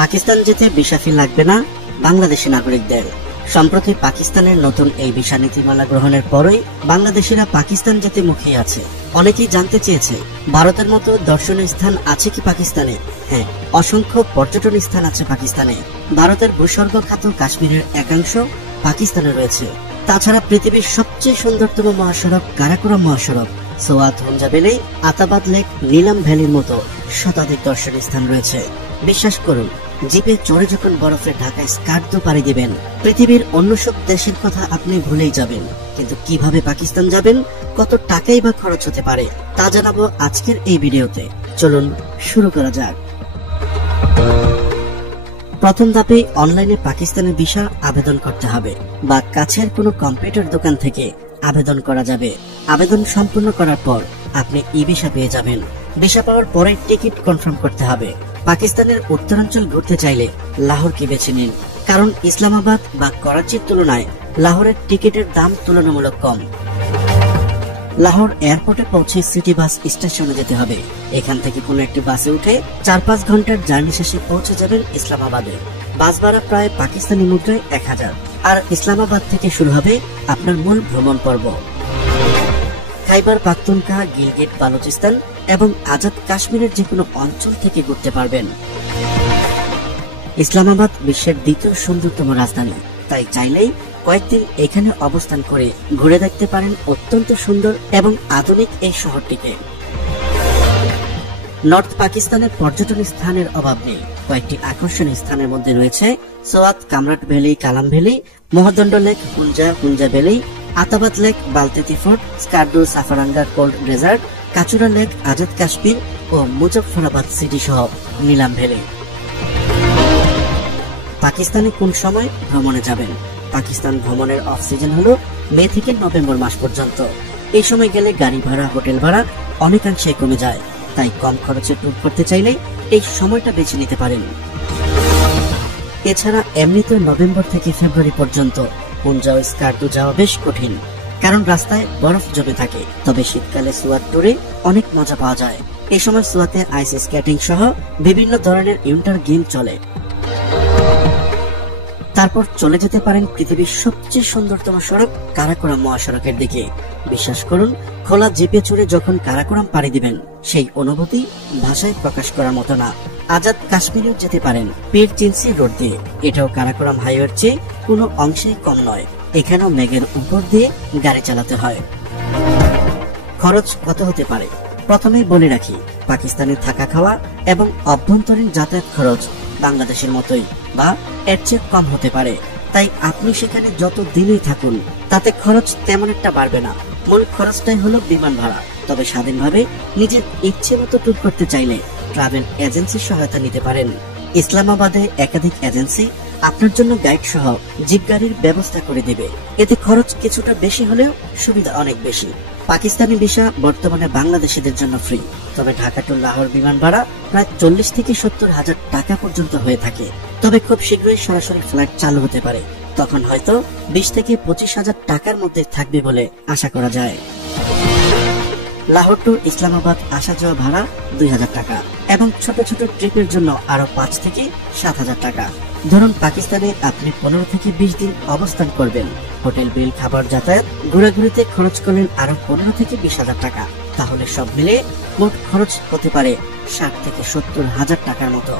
পাকিস্তান যেতে ভিসা ফি লাগবে না বাংলাদেশি নাগরিকদের। সম্প্রতি পাকিস্তানের নতুন এই ভিসা নীতিমালা গ্রহণের পরই বাংলাদেশিরা পাকিস্তান যেতে মুখিয়ে আছে। অনেকেই জানতে চেয়েছে ভারতের মতো দর্শনীয় স্থান আছে কি পাকিস্তানে। হ্যাঁ, অসংখ্য পর্যটন স্থান আছে পাকিস্তানে। ভারতের ভূস্বর্গখ্যাত কাশ্মীরের একাংশ পাকিস্তানে রয়েছে। তাছাড়া পৃথিবীর সবচেয়ে সুন্দরতম মহাসড়ক কারাকোরাম মহাসড়ক, সোয়াত হুঞ্জা ভ্যালি, আতাবাদ লেক, নীলাম ভ্যালির মতো শতাধিক দর্শনীয় স্থান রয়েছে। বিশ্বাস করুন, জিপে চড়ে যখন বরফের ঢাকায় স্কার্ট পাড়ি দিবেন, পৃথিবীর অন্য সব দেশের কথা আপনি ভুলেই যাবেন। কিন্তু কিভাবে পাকিস্তান যাবেন, কত টাকাই বা খরচ হতে পারে, তা জানাবো আজকের এই ভিডিওতে। চলুন শুরু করা যাক। প্রথম ধাপে অনলাইনে পাকিস্তানের ভিসা আবেদন করতে হবে, বা কাছের কোনো কম্পিউটার দোকান থেকে আবেদন করা যাবে। আবেদন সম্পূর্ণ করার পর আপনি ই ভিসা পেয়ে যাবেন। ভিসা পাওয়ার পরে টিকিট কনফার্ম করতে হবে। পাকিস্তানের উত্তরাঞ্চল ঘুরতে চাইলে লাহোরকে বেছে নিন, কারণ ইসলামাবাদ বা করাচির তুলনায় লাহোরের টিকিটের দাম তুলনামূলক কম। লাহোর এয়ারপোর্টে পৌঁছে সিটি বাস স্টেশনে যেতে হবে। এখান থেকে কোনো একটি বাসে উঠে 4-5 ঘন্টার জার্নি শেষে পৌঁছে যাবেন ইসলামাবাদে। বাস ভাড়া প্রায় পাকিস্তানি মুদ্রায় 1000। আর ইসলামাবাদ থেকে শুরু হবে আপনার মূল ভ্রমণ পর্ব। খাইবার পাখতুনখোয়া, গিলগিট বালুচিস্তান এবং আজাদ কাশ্মীরের যে কোনো অঞ্চল থেকে ঘুরতে পারবেন। ইসলামাবাদ বিশ্বের দ্বিতীয় সুন্দরতম রাজধানী, তাই চাইলেই কয়েকদিন এখানে অবস্থান করে ঘুরে দেখতে পারেন অত্যন্ত সুন্দর এবং আধুনিক এই শহরটিকে। নর্থ পাকিস্তানের পর্যটন স্থানের অভাব নেই। কয়েকটি আকর্ষণীয় স্থানের মধ্যে রয়েছে Swat, Kumrat valley, Kalam valley, Mahodand lake, Hunza valley, Attabad lake, Baltit fort, Skardu, Sarfaranga cold desert, Kachura lake, Azad Kashmir ও মুজফফরাবাদ সিটি সহ নীলাম ভ্যালি। পাকিস্তানে কোন সময় ভ্রমণে যাবেন? পাকিস্তান ভ্রমণের অফ সিজন হলো মে থেকে নভেম্বর মাস পর্যন্ত। এই সময় গেলে গাড়ি ভাড়া, হোটেল ভাড়া অনেকাংশে কমে যায়, তাই কম খরচে ট্যুর করতে চাইলে এই সময়টা বেছে নিতে পারেন। এছাড়া এমনিতে নভেম্বর থেকে ফেব্রুয়ারি পর্যন্ত হুঞ্জা ও স্কার্দু যাওয়া বেশ কঠিন, কারণ রাস্তায় বরফ জমে থাকে। তবে শীতকালে সোয়াত ট্যুরে অনেক মজা পাওয়া যায়। এই সময় সোয়াতে আইস স্কেটিং সহ বিভিন্ন ধরনের ইন্টার গেম চলে। তারপর চলে যেতে পারেন পৃথিবীর সবচেয়ে সুন্দরতম সড়ক কারাকোরাম মহাসড়কের দিকে। বিশ্বাস করুন, খোলা জিপে চড়ে যখন কারাকোরাম পাড়ি দিবেন, সেই অনুভূতি ভাষায় প্রকাশ করার মতো না। আজাদ কাশ্মীরেও যেতে পারেন পীর চিনসি রোড দিয়ে। এটাও কারাকোরাম হাইওয়ের চেয়ে কোনো অংশেই কম নয়। এখানেও মেঘের উপর দিয়ে গাড়ি চালাতে হয়। খরচ কত হতে পারে? প্রথমেই বলে রাখি, পাকিস্তানে থাকা, খাওয়া এবং অভ্যন্তরীণ যাতায়াত খরচ বাংলাদেশের মতোই বা এর চেয়ে কম হতে পারে। তাই আপনি সেখানে যত দিনই থাকুন, তাতে খরচ তেমন একটা বাড়বে না। মূল খরচটাই হলো বিমান ভাড়া। তবে স্বাধীনভাবে নিজের ইচ্ছে মতো ট্যুর করতে চাইলে ট্রাভেল এজেন্সির সহায়তা নিতে পারেন। ইসলামাবাদে একাধিক এজেন্সি আপনার জন্য গাইড সহ জিপ গাড়ির ব্যবস্থা করে দেবে। এতে খরচ কিছুটা বেশি হলেও সুবিধা অনেক বেশি। পাকিস্তানি ভিসা বর্তমানে বাংলাদেশিদের জন্য ফ্রি, তবে ঢাকা টু লাহোর বিমান ভাড়া প্রায় 40 থেকে 70 হাজার টাকা পর্যন্ত হয়ে থাকে। তবে খুব শীঘ্রই সরাসরি ফ্লাইট চালু হতে পারে, তখন হয়তো 20 থেকে 25 হাজার টাকার মধ্যে থাকবে বলে আশা করা যায়। লাহোর টু ইসলামাবাদ আসা যাওয়া ভাড়া 2000 টাকা এবং ছোট ছোট ট্রিপের জন্য আরো 5 থেকে 7,000 টাকা। ধরুন পাকিস্তানে আপনি 15 থেকে 20 দিন অবস্থান করবেন। হোটেল বিল, খাবার, যাতায়াত, ঘোরাঘুরিতে খরচ করলেন আরো 15 থেকে 20 হাজার টাকা। তাহলে সব মিলে মোট খরচ হতে পারে 60 থেকে 70 হাজার টাকার মতো।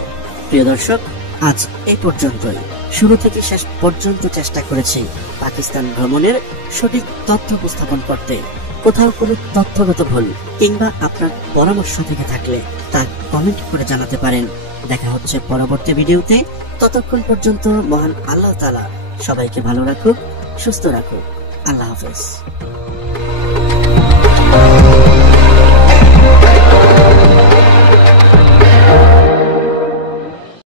প্রিয় দর্শক, আজ এই পর্যন্তই। শুরু থেকে শেষ পর্যন্ত চেষ্টা করেছি পাকিস্তান ভ্রমণের সঠিক তথ্য উপস্থাপন করতে। কোথাও কোনো তথ্যগত ভুল কিংবা আপনার পরামর্শ থেকে থাকলে তা কমেন্ট করে জানাতে পারেন। দেখা হচ্ছে পরবর্তী ভিডিওতে। ততক্ষণ পর্যন্ত মহান আল্লাহ তাআলা সবাইকে ভালো রাখুক, সুস্থ রাখুক। আল্লাহ হাফেজ।